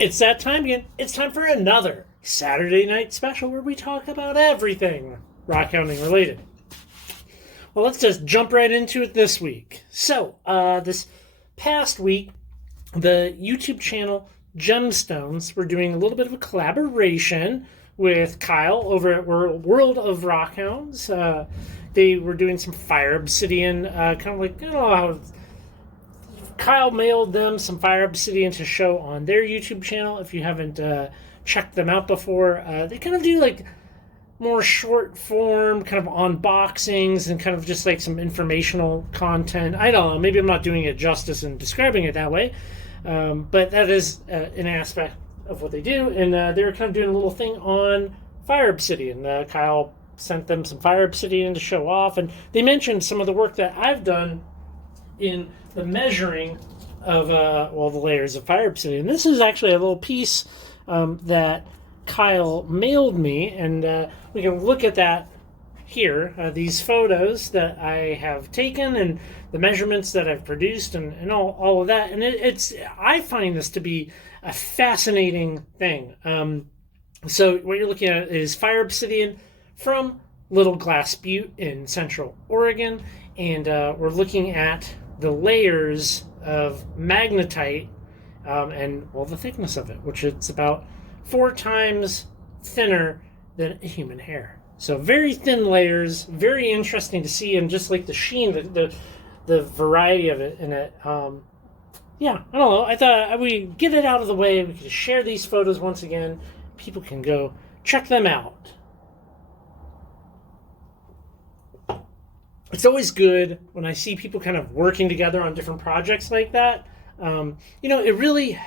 It's that time again. It's time for another Saturday night special where we talk about everything rockhounding related. Well, let's just jump right into it this week. So, this past week, the YouTube channel Gemstones were doing a little bit of a collaboration with Kyle over at World of Rockhounds. They were doing some Fire Obsidian, kind of like, how Kyle mailed them some Fire Obsidian to show on their YouTube channel. If you haven't checked them out before, they kind of do like more short form kind of unboxings and kind of just like some informational content. I don't know, maybe I'm not doing it justice in describing it that way, but that is an aspect of what they do. And they were kind of doing a little thing on Fire Obsidian. Kyle sent them some Fire Obsidian to show off, and they mentioned some of the work that I've done in the measuring of the layers of Fire Obsidian. This is actually a little piece that Kyle mailed me, and we can look at that here. These photos that I have taken and the measurements that I've produced and all of that. And I find this to be a fascinating thing. So what you're looking at is Fire Obsidian from Little Glass Butte in Central Oregon, and we're looking at the layers of magnetite and the thickness of it, which it's about 4 times thinner than a human hair. So very thin layers, very interesting to see, and just like the sheen, the variety of it in it. I don't know. I thought we'd get it out of the way. We could share these photos once again. People can go check them out. It's always good when I see people kind of working together on different projects like that. It really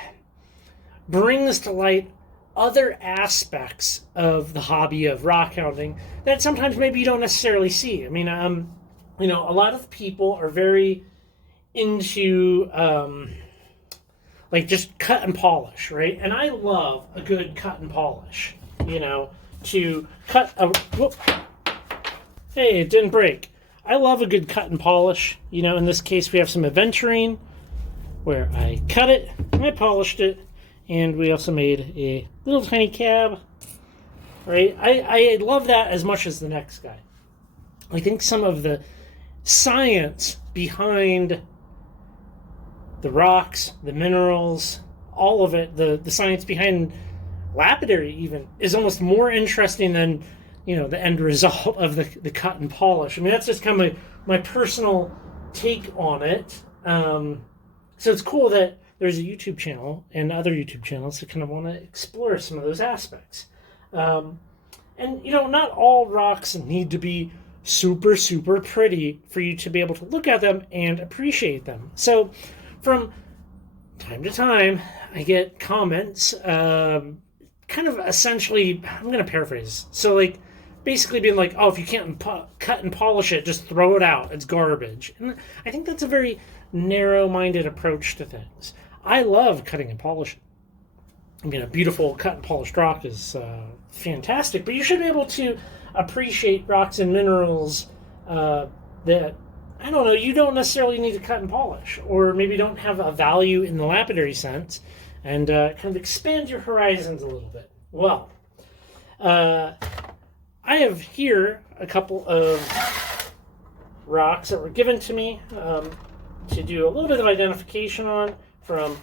brings to light other aspects of the hobby of rockhounding that sometimes maybe you don't necessarily see. I mean, a lot of people are very into just cut and polish, right? And I love a good cut and polish. To cut a whoop. Hey, it didn't break. I love a good cut and polish. In this case, we have some aventurine where I cut it, and I polished it, and we also made a little tiny cab, right? I love that as much as the next guy. I think some of the science behind the rocks, the minerals, all of it, the science behind lapidary even, is almost more interesting than the end result of the cut and polish. I mean, that's just kind of my personal take on it. So it's cool that there's a YouTube channel and other YouTube channels that kind of want to explore some of those aspects. And not all rocks need to be super, super pretty for you to be able to look at them and appreciate them. So from time to time, I get comments, kind of essentially, I'm going to paraphrase. So like, basically being like, oh, if you can't cut and polish it, just throw it out. It's garbage. And I think that's a very narrow-minded approach to things. I love cutting and polishing. I mean, a beautiful cut and polished rock is fantastic, but you should be able to appreciate rocks and minerals that, I don't know, you don't necessarily need to cut and polish, or maybe don't have a value in the lapidary sense, and kind of expand your horizons a little bit. Well, I have here a couple of rocks that were given to me to do a little bit of identification on from,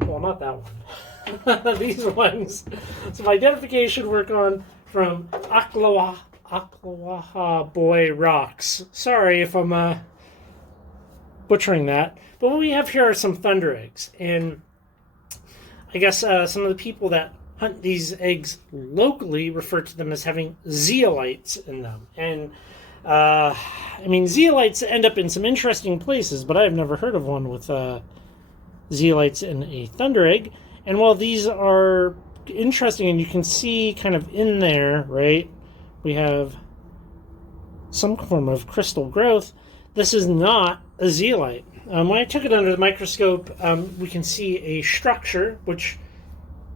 not that one, these ones. Some identification work on from Aklawaha Boy Rocks. Sorry if I'm butchering that. But what we have here are some thunder eggs. And I guess some of the people that hunt these eggs locally refer to them as having zeolites in them. And, zeolites end up in some interesting places, but I've never heard of one with zeolites in a thunder egg. And while these are interesting, and you can see kind of in there, right, we have some form of crystal growth, this is not a zeolite. When I took it under the microscope, we can see a structure, which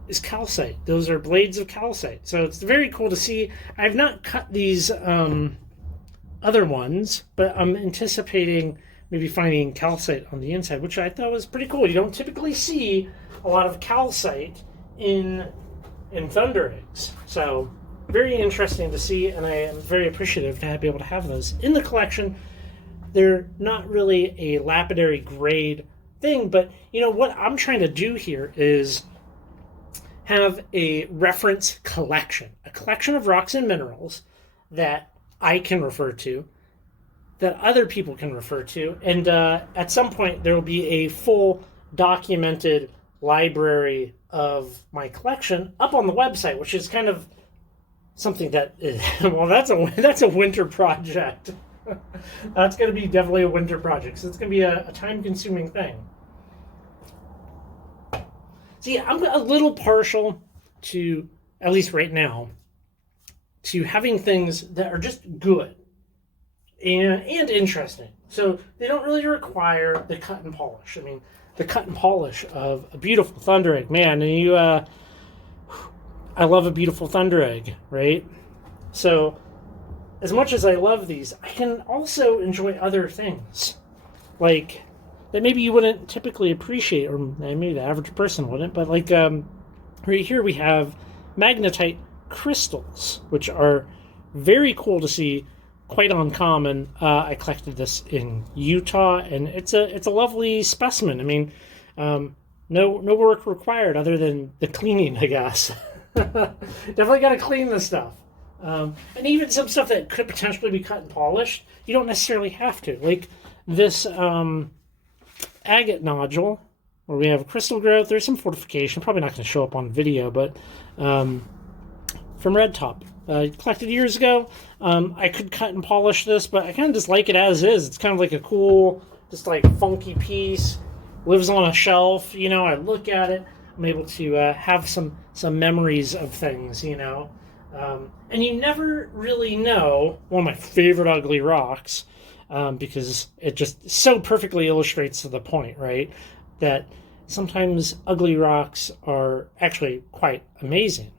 is calcite. Those are blades of calcite. So it's very cool to see. I've not cut these other ones, but I'm anticipating maybe finding calcite on the inside, which I thought was pretty cool. You don't typically see a lot of calcite in thunder eggs. So very interesting to see, and I am very appreciative to be able to have those in the collection. They're not really a lapidary grade thing, but you know what I'm trying to do here is have a reference collection, a collection of rocks and minerals that I can refer to, that other people can refer to, and at some point there will be a full documented library of my collection up on the website, which is kind of something that is, well, that's a winter project. That's going to be definitely a winter project, so it's going to be a time-consuming thing. See, I'm a little partial to, at least right now, to having things that are just good and interesting. So they don't really require the cut and polish. I mean, the cut and polish of a beautiful thunder egg, man. And I love a beautiful thunder egg, right? So as much as I love these, I can also enjoy other things, like that maybe you wouldn't typically appreciate, or maybe the average person wouldn't, but like right here we have Magnetite Crystals, which are very cool to see, quite uncommon. I collected this in Utah, and it's a lovely specimen. I mean, no work required other than the cleaning, I guess. Definitely got to clean this stuff. And even some stuff that could potentially be cut and polished, you don't necessarily have to. Like this agate nodule, where we have crystal growth. There's some fortification. Probably not going to show up on video, but from Red Top. Collected years ago. I could cut and polish this, but I kind of just like it as is. It's kind of like a cool, just like funky piece. Lives on a shelf, you know. I look at it. I'm able to have some memories of things, you know. And you never really know. One of my favorite ugly rocks, because it just so perfectly illustrates to the point, right? That sometimes ugly rocks are actually quite amazing.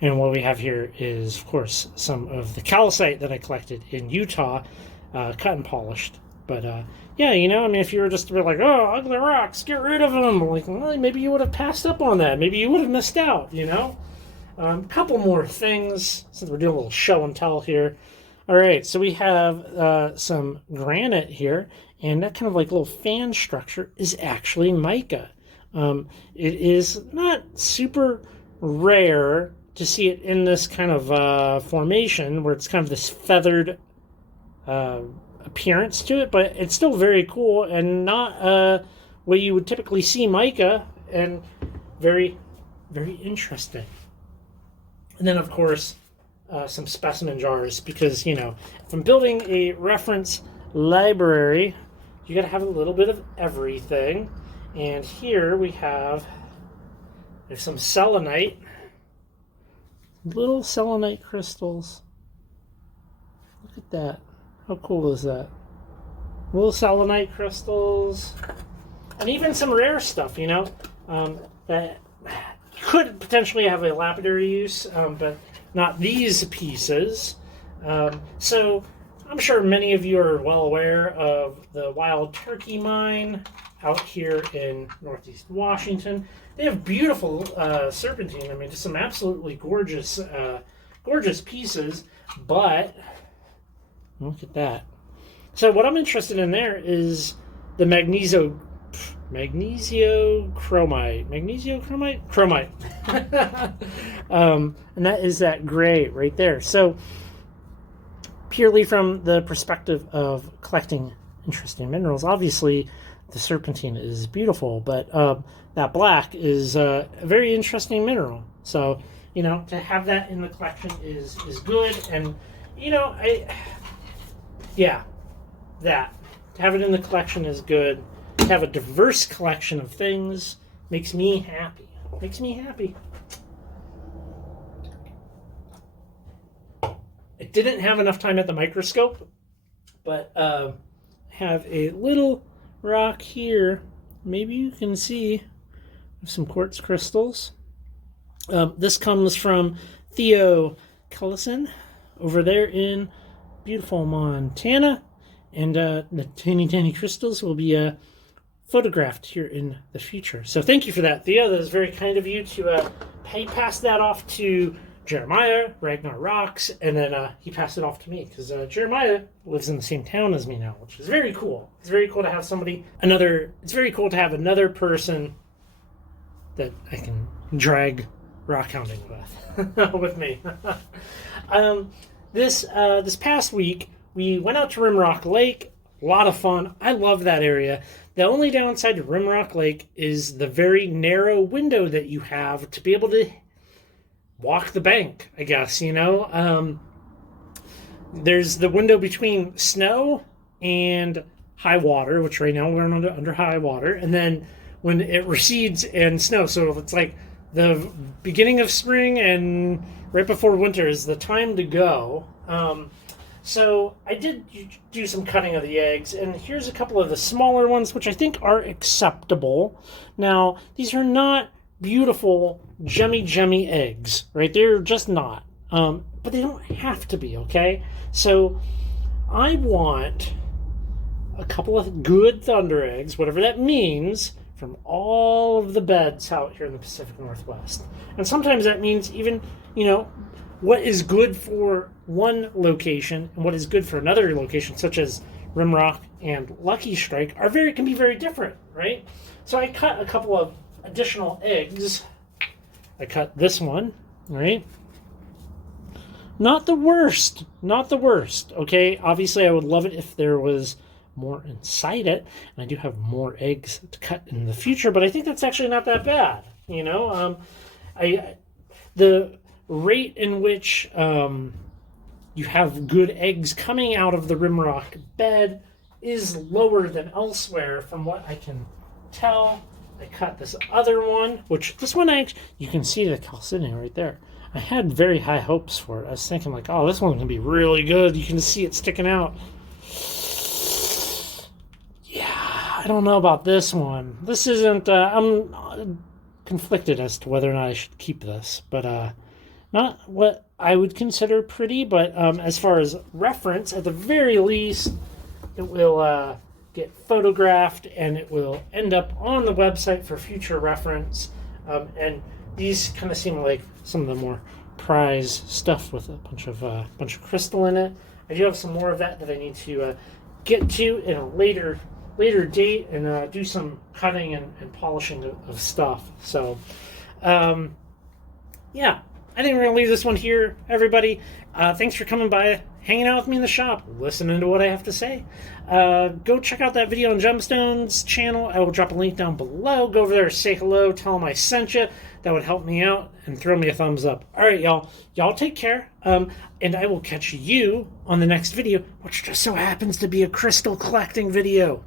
And what we have here is, of course, some of the calcite that I collected in Utah, cut and polished. But, yeah, you know, I mean, if you were just to be like, oh, ugly rocks, get rid of them. Like, well, maybe you would have passed up on that. Maybe you would have missed out, you know? A couple more things, since we're doing a little show and tell here. All right, so we have some granite here, and that kind of like little fan structure is actually mica. It is not super rare to see it in this kind of formation where it's kind of this feathered appearance to it, but it's still very cool and not where you would typically see mica, and very, very interesting. And then, of course, some specimen jars, because, you know, if I'm building a reference library, you got to have a little bit of everything. And here we have, there's some selenite. Little selenite crystals. Look at that. How cool is that? Little selenite crystals. And even some rare stuff, you know, that could potentially have a lapidary use, but not these pieces. So I'm sure many of you are well aware of the Wild Turkey Mine out here in Northeast Washington. They have beautiful serpentine. I mean, just some absolutely gorgeous, gorgeous pieces. But look at that. So what I'm interested in there is the magnesiochromite. Chromite. And that is that gray right there. So purely from the perspective of collecting interesting minerals, obviously the serpentine is beautiful, but that black is a very interesting mineral. So, you know, to have that in the collection is good. And, you know, to have it in the collection is good. To have a diverse collection of things makes me happy. Makes me happy. I didn't have enough time at the microscope, but have a little rock here. Maybe you can see some quartz crystals. This comes from Theo Kellison over there in beautiful Montana. And the tiny crystals will be photographed here in the future. So thank you for that, Theo. That is very kind of you to pass that off to Jeremiah, Ragnar Rocks, and then he passed it off to me because Jeremiah lives in the same town as me now, which is very cool. It's very cool to have it's very cool to have another person that I can drag rockhounding with me. This past week, we went out to Rimrock Lake. A lot of fun. I love that area. The only downside to Rimrock Lake is the very narrow window that you have to be able to walk the bank, I guess, There's the window between snow and high water, which right now we're under high water, and then when it recedes and snow. So it's like the beginning of spring and right before winter is the time to go. So I did do some cutting of the eggs, and here's a couple of the smaller ones, which I think are acceptable. Now, these are not beautiful, gemmy eggs, right? They're just not. But they don't have to be, okay? So I want a couple of good thunder eggs, whatever that means, from all of the beds out here in the Pacific Northwest. And sometimes that means even, what is good for one location and what is good for another location, such as Rimrock and Lucky Strike, can be very different, right? So I cut a couple of additional eggs. I cut this one, right? Not the worst, okay? Obviously, I would love it if there was more inside it, and I do have more eggs to cut in the future, but I think that's actually not that bad, the rate in which you have good eggs coming out of the Rimrock bed is lower than elsewhere from what I can tell. I cut this other one, you can see the calciner right there. I had very high hopes for it. I was thinking this one's going to be really good. You can see it sticking out. Yeah, I don't know about this one. This isn't, I'm conflicted as to whether or not I should keep this, but not what I would consider pretty, but as far as reference, at the very least, it will get photographed and it will end up on the website for future reference. And these kind of seem like some of the more prize stuff with a bunch of crystal in it. I do have some more of that I need to get to in a later date and do some cutting and polishing of stuff. So, yeah. I think we're going to leave this one here, everybody. Thanks for coming by, hanging out with me in the shop, listening to what I have to say. Go check out that video on Gemstones channel. I will drop a link down below. Go over there, say hello, tell them I sent you. That would help me out, and throw me a thumbs up. All right, y'all. Y'all take care, and I will catch you on the next video, which just so happens to be a crystal collecting video.